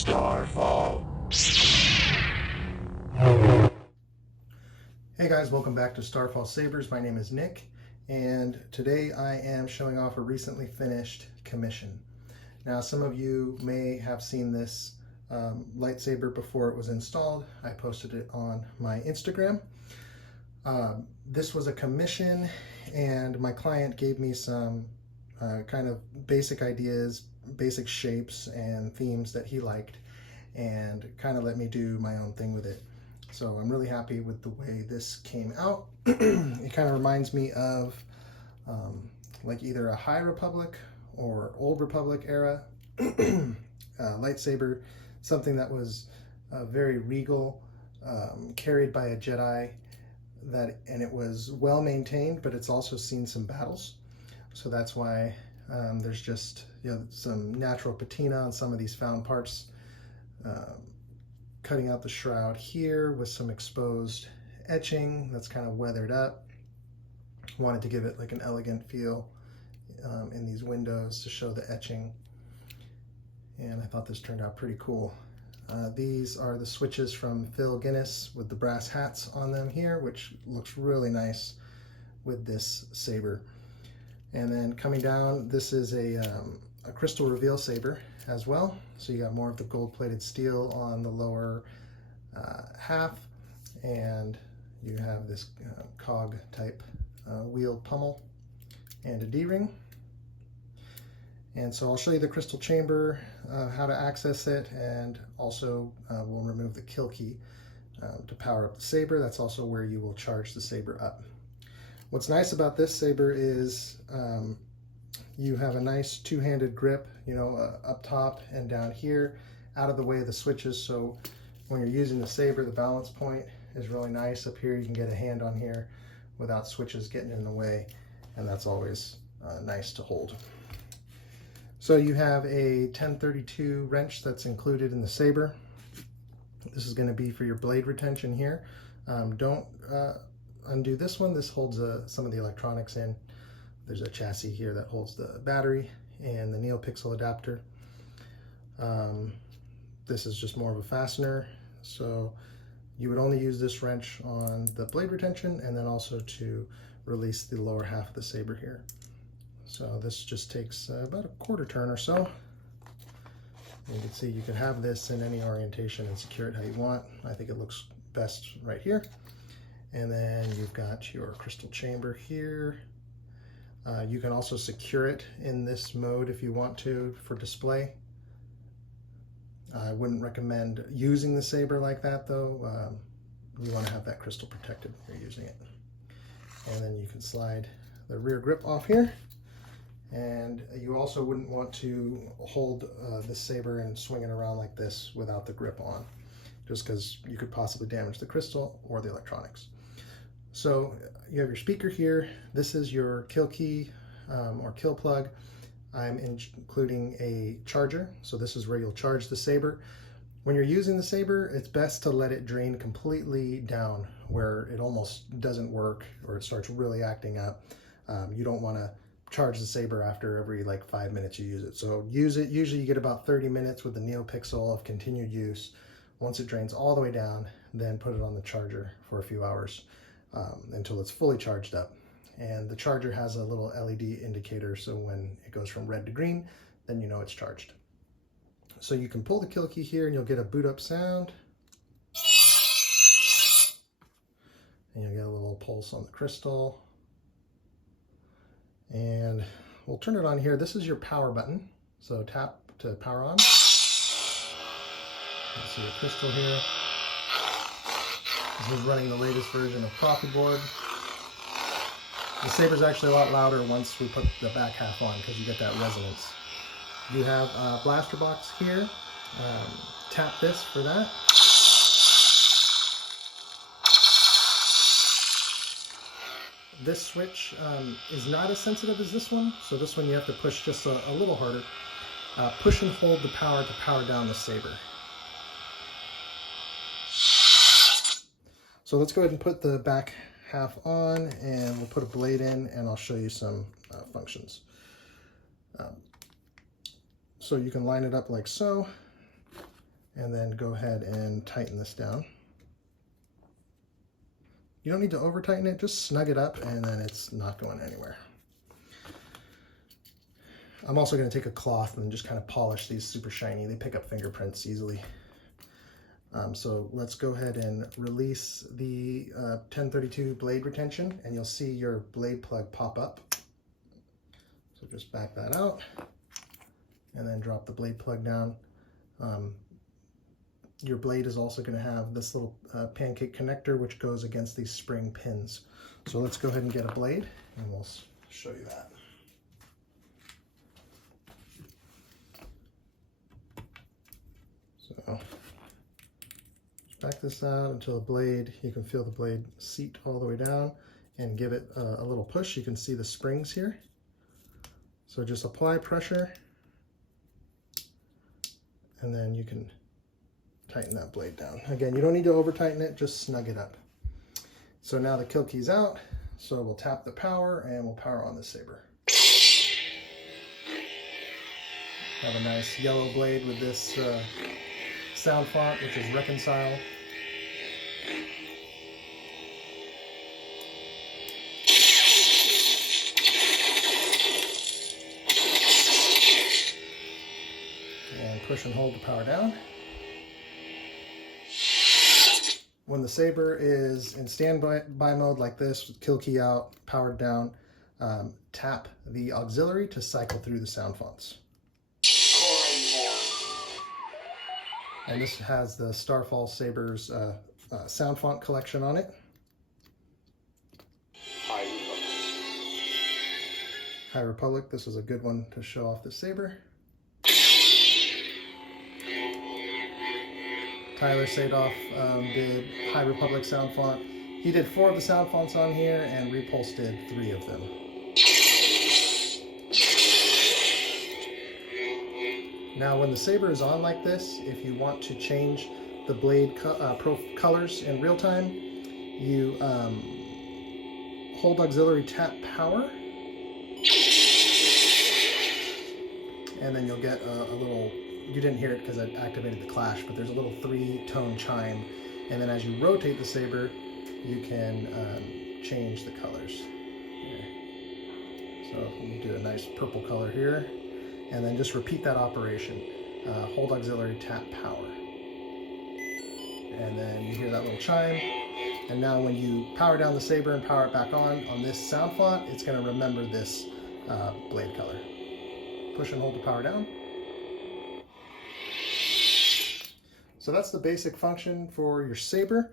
Starfall. Hey guys, welcome back to Starfall Sabers. My name is Nick, and today I am showing off a recently finished commission. Now, some of you may have seen this lightsaber before it was installed. I posted it on my Instagram. This was a commission, and my client gave me some kind of basic ideas, basic shapes and themes that he liked, and kind of let me do my own thing with it. So I'm really happy with the way this came out. It kind of reminds me of like either a High Republic or Old Republic era lightsaber, something that was very regal, carried by a Jedi, and it was well maintained, but it's also seen some battles. So that's why there's just some natural patina on some of these found parts. Cutting out the shroud here with some exposed etching that's kind of weathered up. Wanted to give it like an elegant feel in these windows to show the etching, and I thought this turned out pretty cool. These are the switches from Phil Guinness with the brass hats on them here, which looks really nice with this saber. And then coming down, this is a crystal reveal saber as well. So you got more of the gold-plated steel on the lower half, and you have this cog type wheel pummel and a D-ring. And so I'll show you the crystal chamber, how to access it, and also we'll remove the kill key to power up the saber. That's also where you will charge the saber up. What's nice about this saber is you have a nice two-handed grip, up top and down here, out of the way of the switches. So when you're using the saber, the balance point is really nice. Up here, you can get a hand on here without switches getting in the way, and that's always nice to hold. So you have a 1032 wrench that's included in the saber. This is going to be for your blade retention here. Don't undo this one. This holds some of the electronics in. There's a chassis here that holds the battery and the NeoPixel adapter. This is just more of a fastener, so you would only use this wrench on the blade retention and then also to release the lower half of the saber here. So this just takes about a quarter turn or so. And you can see you can have this in any orientation and secure it how you want. I think it looks best right here. And then you've got your crystal chamber here. You can also secure it in this mode if you want to for display. I wouldn't recommend using the saber like that though. You want to have that crystal protected when you're using it. And then you can slide the rear grip off here. And you also wouldn't want to hold this saber and swing it around like this without the grip on, just because you could possibly damage the crystal or the electronics. So you have your speaker here. This is your kill key or kill plug. I'm including a charger. So this is where you'll charge the saber. When you're using the saber, it's best to let it drain completely down where it almost doesn't work or it starts really acting up. You don't want to charge the saber after every like 5 minutes you use it. So use it, usually you get about 30 minutes with the NeoPixel of continued use. Once it drains all the way down, then put it on the charger for a few hours. Until it's fully charged up. And the charger has a little LED indicator, so when it goes from red to green, then you know it's charged. So you can pull the kill key here and you'll get a boot up sound. And you'll get a little pulse on the crystal. And we'll turn it on here. This is your power button. So tap to power on. You see the crystal here. This is running the latest version of Coffee Board. The saber's actually a lot louder once we put the back half on because you get that resonance. You have a blaster box here. Tap this for that. This switch is not as sensitive as this one, so this one you have to push just a little harder. Push and hold the power to power down the saber. So let's go ahead and put the back half on, and we'll put a blade in, and I'll show you some functions. So you can line it up like so, and then go ahead and tighten this down. You don't need to over tighten it, just snug it up and then it's not going anywhere. I'm also going to take a cloth and just kind of polish these super shiny. They pick up fingerprints easily. So let's go ahead and release the 1032 blade retention, and you'll see your blade plug pop up. So just back that out and then drop the blade plug down. Your blade is also going to have this little pancake connector which goes against these spring pins. So let's go ahead and get a blade and we'll show you that. So just back this out until the blade, you can feel the blade seat all the way down and give it a little push. You can see the springs here. So just apply pressure and then you can tighten that blade down. Again, you don't need to over tighten it, just snug it up. So now the kill key's out, so we'll tap the power and we'll power on the saber. Have a nice yellow blade with this sound font, which is Reconcile. And push and hold to power down. When the saber is in standby mode like this, with kill key out, powered down, tap the auxiliary to cycle through the sound fonts. And this has the Starfall Sabers sound font collection on it. High Republic, this is a good one to show off the saber. Tyler Sadoff did High Republic sound font. He did 4 of the sound fonts on here, and Repulse did 3 of them. Now when the saber is on like this, if you want to change the blade colors in real time, you hold auxiliary, tap power, and then you'll get a little, you didn't hear it because I activated the clash, but there's a little 3-tone chime, and then as you rotate the saber, you can change the colors. Here. So you do a nice purple color here, and then just repeat that operation. Hold auxiliary, tap power. And then you hear that little chime. And now when you power down the saber and power it back on this sound font, it's going to remember this blade color. Push and hold to power down. So that's the basic function for your saber.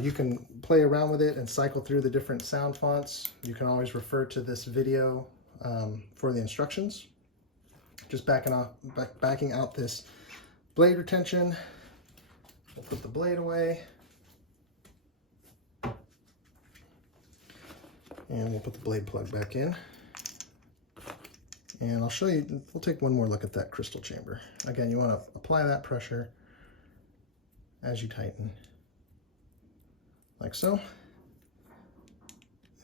You can play around with it and cycle through the different sound fonts. You can always refer to this video for the instructions. Just backing out this blade retention. We'll put the blade away. And we'll put the blade plug back in. And I'll show you, we'll take one more look at that crystal chamber. Again, you want to apply that pressure as you tighten, like so.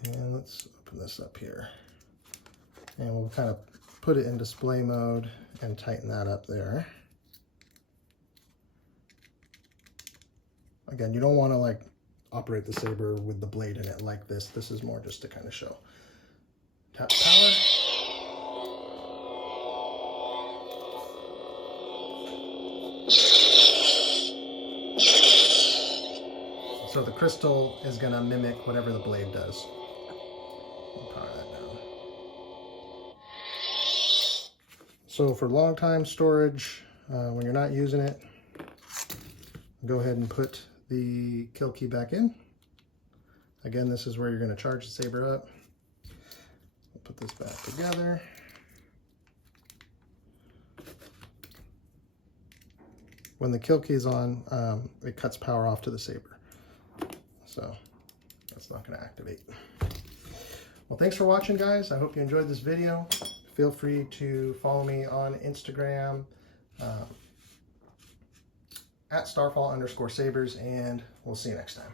And let's open this up here. And we'll kind of put it in display mode and tighten that up there. Again, you don't want to like operate the saber with the blade in it like this. This is more just to kind of show. Tap power. So the crystal is going to mimic whatever the blade does. We'll power that down. So for long time storage, when you're not using it, go ahead and put the kill key back in. Again, this is where you're going to charge the saber up. We'll put this back together. When the kill key is on, it cuts power off to the saber. So that's not going to activate. Well, thanks for watching, guys. I hope you enjoyed this video. Feel free to follow me on Instagram at Starfall_Sabers, and we'll see you next time.